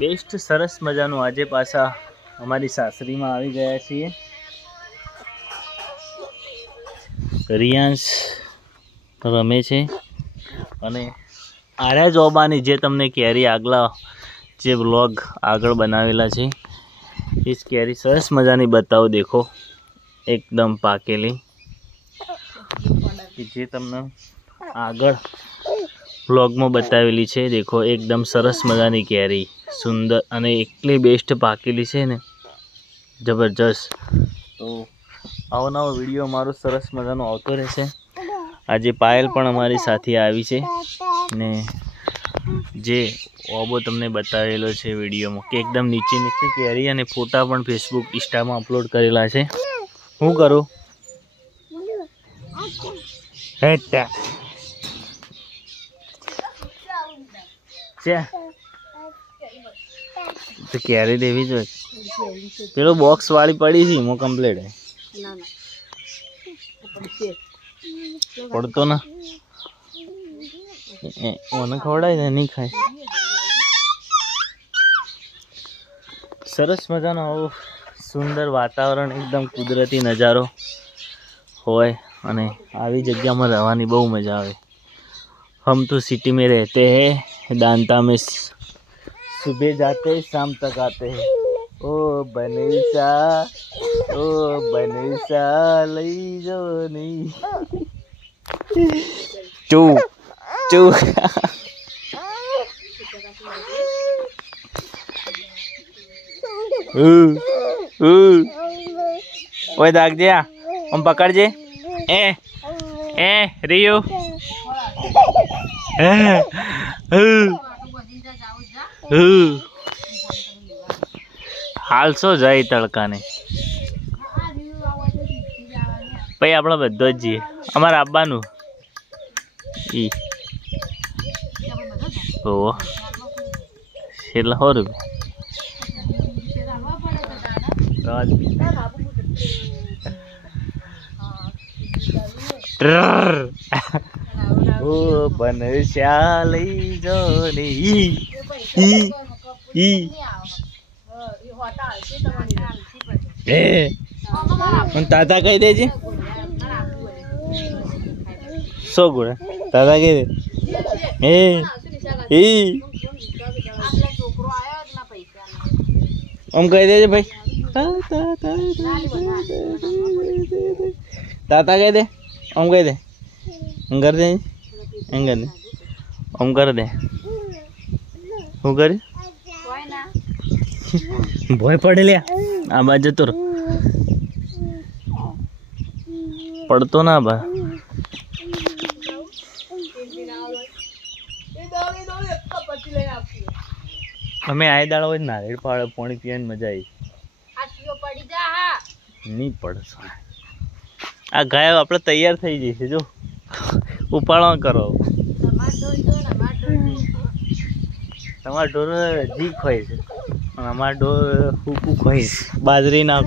Best સરસ મજાનું આજે પાછા અમારી સાસરીમાં આવી ગયા છીએ. રિયાંશ રમે છે અને આર્યા જોબાની જે તમને કેરી આગલા જે વ્લોગ આગળ બનાવેલા છે એ જ કેરી સરસ મજાની બતાવો. દેખો એકદમ પાકેલી જે તમને આગળ વ્લોગમાં બતાવેલી છે. દેખો એકદમ સરસ મજાની કેરી સુંદર અને એટલી બેસ્ટ પાકેલી છે ને જબરજસ્ત. તો આવો નવો વિડીયો મારો સરસ મજાનો આવતો રહેશે. આજે પાયલ પણ અમારી સાથે આવી છે ને જે ઓબો તમને બતાવેલો છે વિડીયોમાં કે એકદમ નીચે નીચે કેરી અને ફોટા પણ ફેસબુક ઇન્સ્ટામાં અપલોડ કરેલા છે. શું કરું હેટા છે તો કેરી દેવી જોઈએ. પેલો બોક્સ વાળી પડી છે એમાં કમ્પ્લેટ પડતો ના ઓને ખવડાય ને નહીં ખાય. સરસ મજાનો આવો સુંદર વાતાવરણ એકદમ કુદરતી નજારો હોય અને આવી જગ્યામાં રહેવાની બહુ મજા આવે. हम तो सिटी में रहते हैं, दांता में सुबह जाते शाम तक आते हैं. ओ बनेसा लई जो नहीं चू चू ओए दाग दिया हम पकड़ जे ए रियो હાલ શું જાય તડકાને પછી આપણે બધો જ જઈએ. અમારે આવવાનું ઈ ઓહો કેટલા 100 રૂપિયા. ઓ બનશ્યા લઈ જો ને ઈ તાતા કહી દેજે સો ગુડા તાતા કહી દે આમ કહી દેજે ભાઈ તાતા કહી દે આમ કહી દે એમ કરી દે એમ કરી દે આમ કરી દે. શું કર્યું ભોય પડે લ્યા આ બાજુ જતો પડતો ના બા. અમે આ દાડો હોય નારિયેળ પાડે પાણી પીવાની મજા આવી નહીં પડે. આ ગાય આપણે તૈયાર થઈ જશે જો ઉપાડવા કરો. તમારા ઢોર જી ખોય છે અને અમારા ઢોર ફૂકું ખોય છે બાજરી ના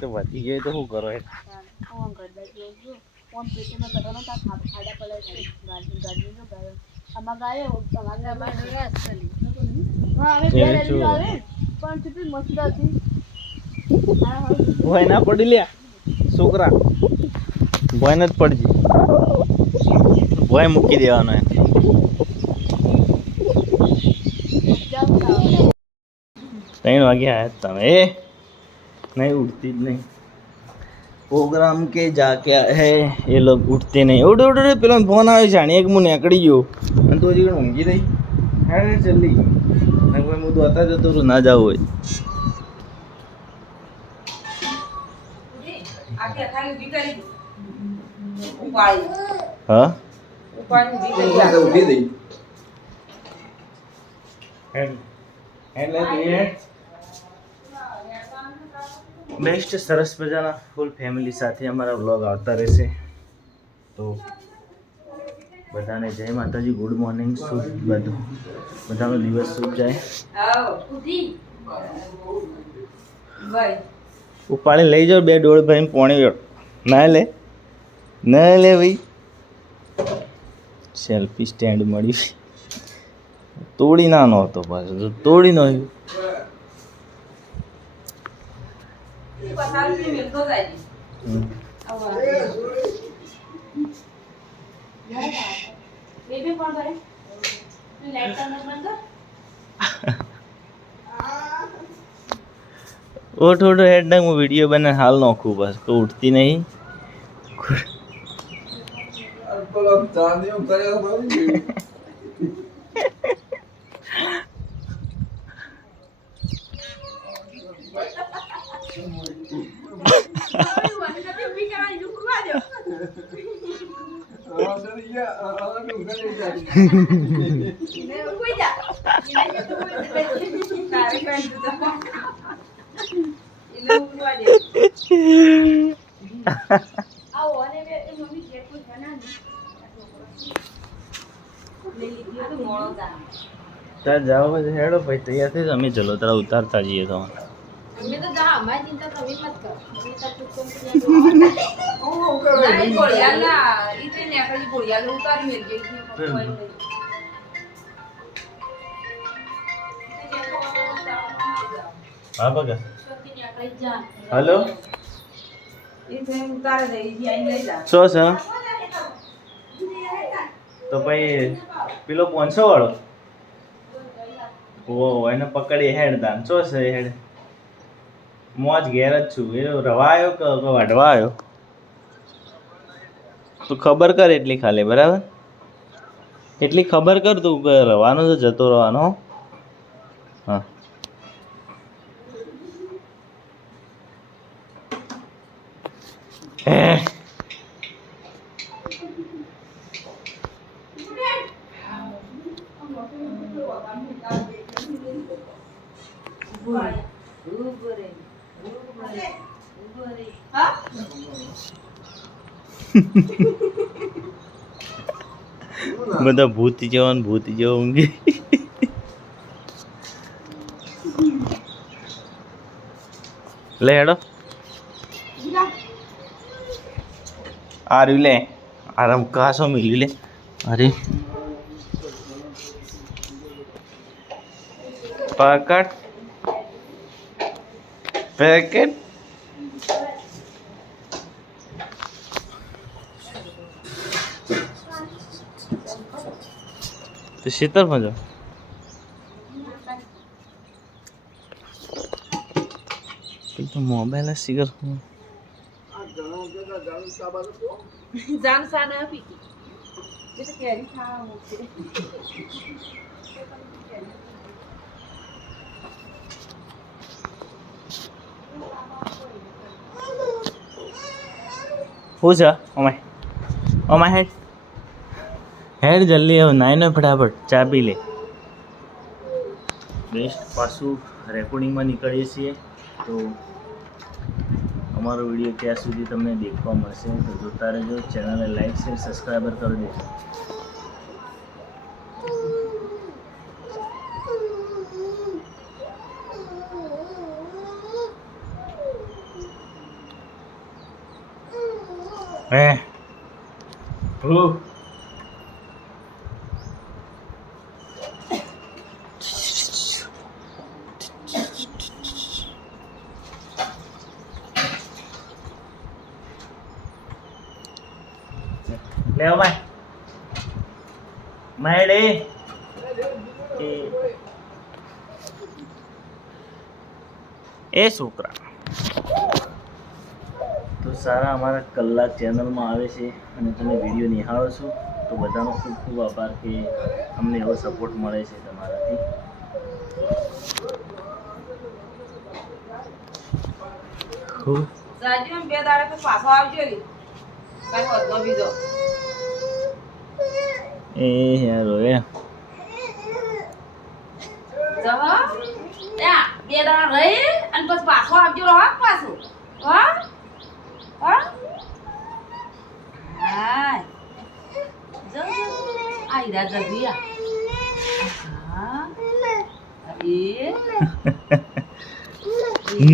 તો વધી ગયો તો શું કરો ભોય ના પડી લ્યા છોકરા ભોય ન જ પડજે ભોય મૂકી દેવાનો એમ. 3 વાગ્યા તમે नहीं उठती नहीं. प्रोग्राम के जाके है ये लोग उठते नहीं. उठ उठ पेलो फोन आवे जाने एक मुने अकड़ी गयो અને તો હજી ઊંઘી રહી હે જલ્દી ને કોઈ હું તો હતા જતો તો ના જાવ હોય. આકે ખાલી દીકરી ઉપાડી હા ઉપાડી દીકરી ઉઠી દઈ એટલે બેસ્ટ સરસ મજાના ફૂલ ફેમિલી સાથે અમારા વ્લોગ આવતા રહેશે. તો બધાને જય માતાજી, ગુડ મોર્નિંગ, શુભ બધાનો દિવસ શુભ જાય. ઉપાડી લઈ જાઓ 2 ડોળ ભાઈ પાણી ના લે ભાઈ સેલ્ફી સ્ટેન્ડ મળ્યું, તોડી ના નહોતો પાછો, તો તોડી નાખ્યું. ઓઠ ઓઠો હેડ હું વિડીયો બને હાલ નાખું બસ, તો ઉઠતી નહીં. ત્યાં જાઓ પછી હેડો ભાઈ, તૈયાર થઈ અમે જલોતરા ઉતારતા જઈએ તો. હા બગા હલો શું છે તો ભાઈ પેલો 500 વાળો ઓ એને પકડી હેડ દાન શું છે હેડ મોજ ઘેર જ છું. એ રવા આવ્યો કે વાઢવા આવ્યો તું ખબર કર એટલી ખાલી બરાબર, એટલી ખબર કર તું કે રવાનો તો જતો રહેવાનો. હા બધા ભૂત જેવા ઊંઘી. લે હેડો આર્યું લે આરામ કાસો મિલ્યું લે. અરે પકડ પેકેટ તો શીતળ મજા તો મોબાઈલ સિગર શું છે અમાય હેડ હેડ જલ્દી હવે નાઈ ને ફટાફટ ચા પી લે. બેસ્ટ પાછું રેકોર્ડિંગમાં નીકળીએ છીએ તો અમારો વિડીયો ત્યાં સુધી તમને દેખવા મળશે તો જોતા રહેજો. ચેનલને લાઈક શેર સબસ્ક્રાઈબર કરી દેજો. હે Leo mày mày đi એ છોકરા તો સારા અમારા કલાક ચેનલમાં આવે છે અને તમે વિડીયો નિહાળો છો તો બધાનો ખૂબ ખૂબ આભાર કે અમને એવો સપોર્ટ મળે છે તમારાથી. ખૂબ સાજી બે દાડે તો પાછો આવજો લી કાઈ વધનો બીજો એ યાર ઓય જવા યા બે દાડા રહી અને પછી પાછો આવજો રહો પાછો હા હા હાય જો આઈ રા જબિયા હા એ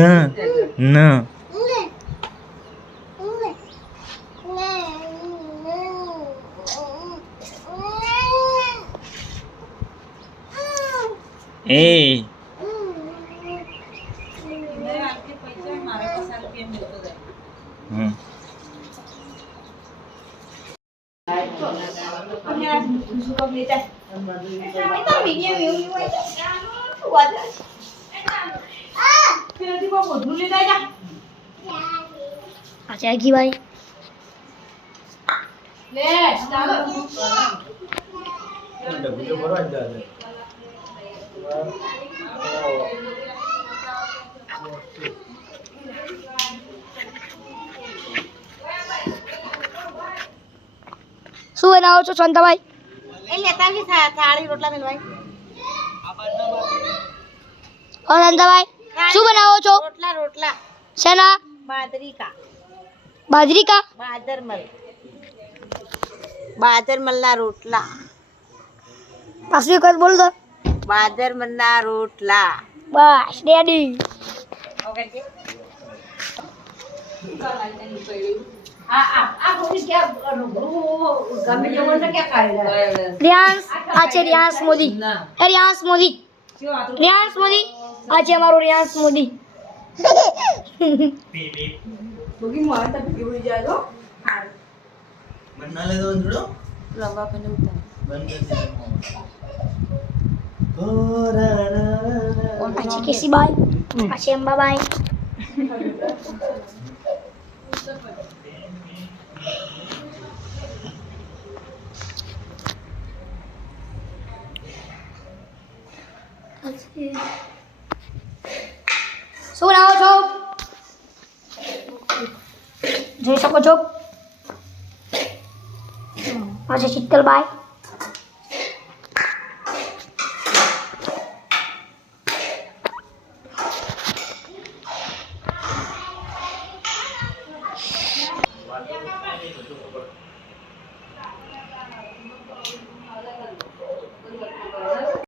ના ના એ હમ अच्छा की भाई શું બનાવો છો શાંતાભાઈ? થાળી રોટલા મેલવાય શાંતાભાઈ શું બનાવો છો? રોટલા શેના? બાજરી કા? બાદરમલના રોટલા પાછું એક વાર બોલ દો. બાદરમલના રોટલા બસ રેડી. રિયાંશ આ છે રિયાંશ મોદી. એ રિયાંશ મોદી, રિયાંશ મોદી આ છે અમારો રિયાંશ મોદી. બના લે દો થોડો રવા પણ ઉતાર આ છે કેસીબાઈ, આ છે અંબાબાઈ. શું બનાવો છો? જોઈ શકો છો આ છે શીતલબાઈ.